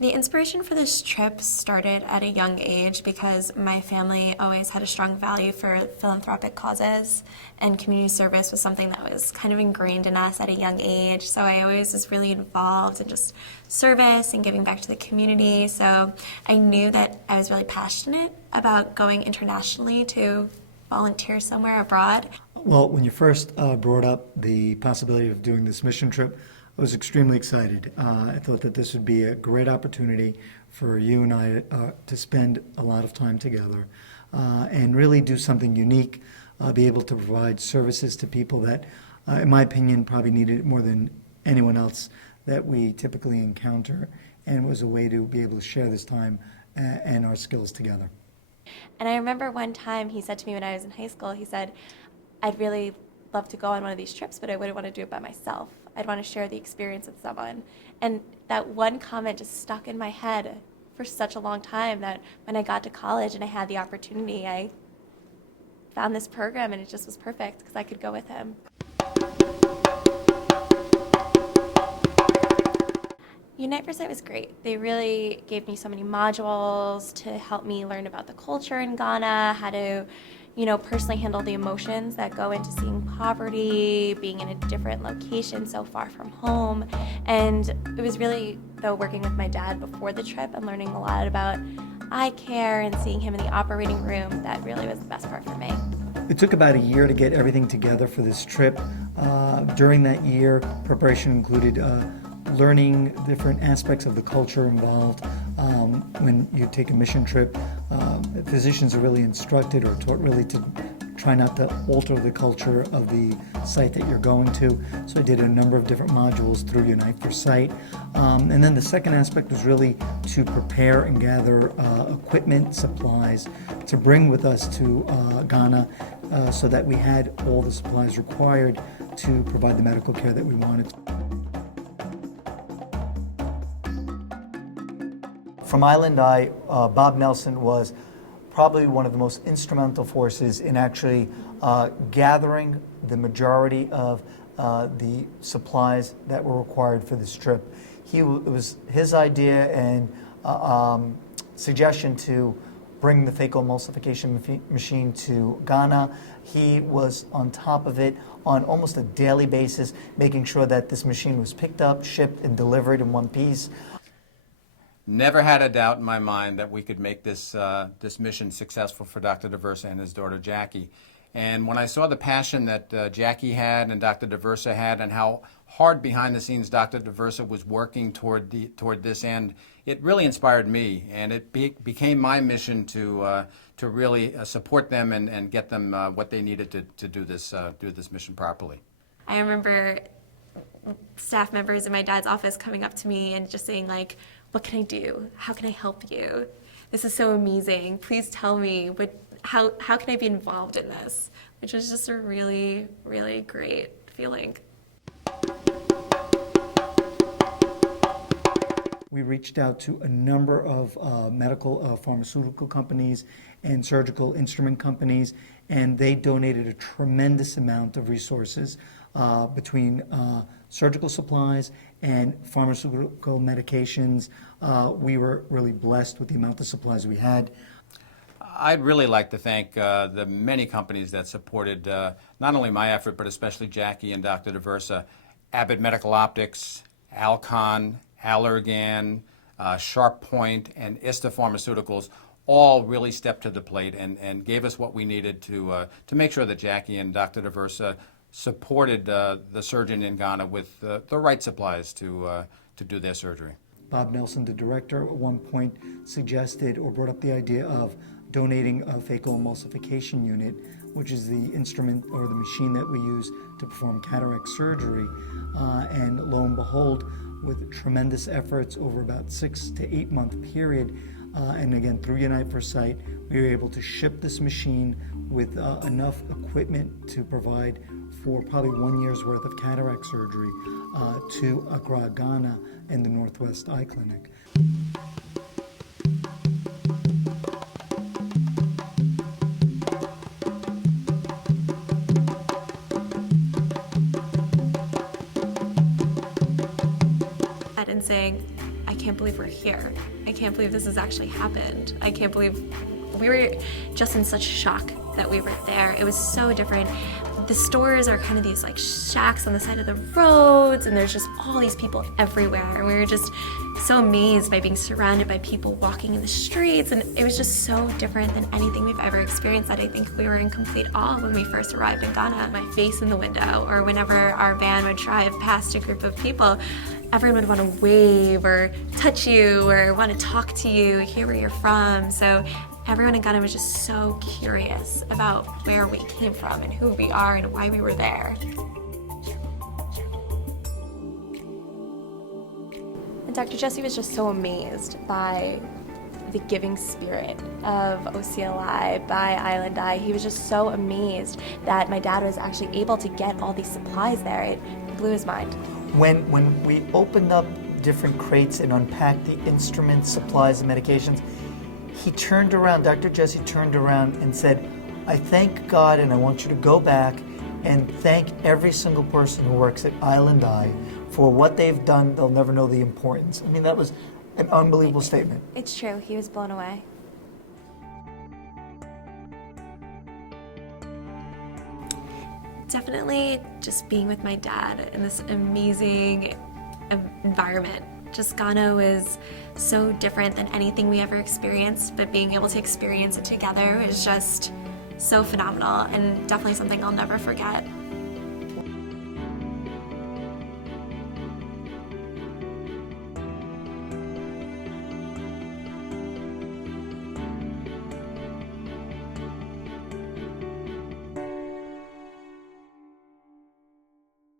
The inspiration for this trip started at a young age because my family always had a strong value for philanthropic causes, and community service was something that was kind of ingrained in us at a young age. So I always was really involved in just service and giving back to the community. So I knew that I was really passionate about going internationally to volunteer somewhere abroad. Well, when you first brought up the possibility of doing this mission trip, I was extremely excited. I thought that this would be a great opportunity for you and I to spend a lot of time together and really do something unique, be able to provide services to people that, in my opinion, probably needed it more than anyone else that we typically encounter, and it was a way to be able to share this time and our skills together. And I remember one time he said to me when I was in high school, he said, I'd really love to go on one of these trips, but I wouldn't want to do it by myself. I'd want to share the experience with someone. And that one comment just stuck in my head for such a long time that when I got to college and I had the opportunity, I found this program and it just was perfect because I could go with him. Unite for Sight was great. They really gave me so many modules to help me learn about the culture in Ghana, how to personally handle the emotions that go into seeing poverty, being in a different location so far from home. And it was really, though, working with my dad before the trip and learning a lot about eye care and seeing him in the operating room, that really was the best part for me. It took about a year to get everything together for this trip. During that year, preparation included learning different aspects of the culture involved. When you take a mission trip, physicians are really instructed or taught really to try not to alter the culture of the site that you're going to. So I did a number of different modules through Unite for Sight. And then the second aspect was really to prepare and gather equipment, supplies to bring with us to Ghana so that we had all the supplies required to provide the medical care that we wanted. From Island Eye, Bob Nelson was probably one of the most instrumental forces in actually gathering the majority of the supplies that were required for this trip. It was his idea and suggestion to bring the phacoemulsification machine to Ghana. He was on top of it on almost a daily basis, making sure that this machine was picked up, shipped, and delivered in one piece. Never had a doubt in my mind that we could make this mission successful for Dr. DeVersa and his daughter Jackie. And when I saw the passion that Jackie had and Dr. DeVersa had, and how hard behind the scenes Dr. DeVersa was working toward this end, it really inspired me, and it became my mission to really support them and get them what they needed to do this mission properly. I remember staff members in my dad's office coming up to me and just saying, like, what can I do? How can I help you? This is so amazing. Please tell me, how can I be involved in this? Which was just a really, really great feeling. We reached out to a number of medical pharmaceutical companies and surgical instrument companies, and they donated a tremendous amount of resources between surgical supplies and pharmaceutical medications. We were really blessed with the amount of supplies we had. I'd really like to thank the many companies that supported not only my effort, but especially Jackie and Dr. DeVersa. Abbott Medical Optics, Alcon, Allergan, Sharp Point, and ISTA Pharmaceuticals all really stepped to the plate and gave us what we needed to make sure that Jackie and Dr. DeVersa supported the surgeon in Ghana with the right supplies to do their surgery. Bob Nelson, the director, at one point suggested or brought up the idea of donating a phacoemulsification unit, which is the instrument or the machine that we use to perform cataract surgery. And lo and behold, with tremendous efforts over about 6 to 8 month period, and again through Unite for Sight, we were able to ship this machine with enough equipment to provide for probably 1 year's worth of cataract surgery to Accra, Ghana, and the Northwest Eye Clinic. And saying, I can't believe we're here. I can't believe this has actually happened. I can't believe we were just in such shock that we were there. It was so different. The stores are kind of these like shacks on the side of the roads, and there's just all these people everywhere. And we were just so amazed by being surrounded by people walking in the streets, and it was just so different than anything we've ever experienced that I think we were in complete awe when we first arrived in Ghana. My face in the window, or whenever our van would drive past a group of people, everyone would want to wave or touch you or want to talk to you, hear where you're from. So everyone in Ghana was just so curious about where we came from and who we are and why we were there. And Dr. Jesse was just so amazed by the giving spirit of OCLI, by Island Eye. He was just so amazed that my dad was actually able to get all these supplies there. It blew his mind. When we opened up different crates and unpacked the instruments, supplies, and medications, he turned around, Dr. Jesse turned around and said, I thank God, and I want you to go back and thank every single person who works at Island Eye for what they've done. They'll never know the importance. I mean, that was an unbelievable statement. It's true. He was blown away. Definitely just being with my dad in this amazing environment. Just Ghana was so different than anything we ever experienced, but being able to experience it together is just so phenomenal and definitely something I'll never forget.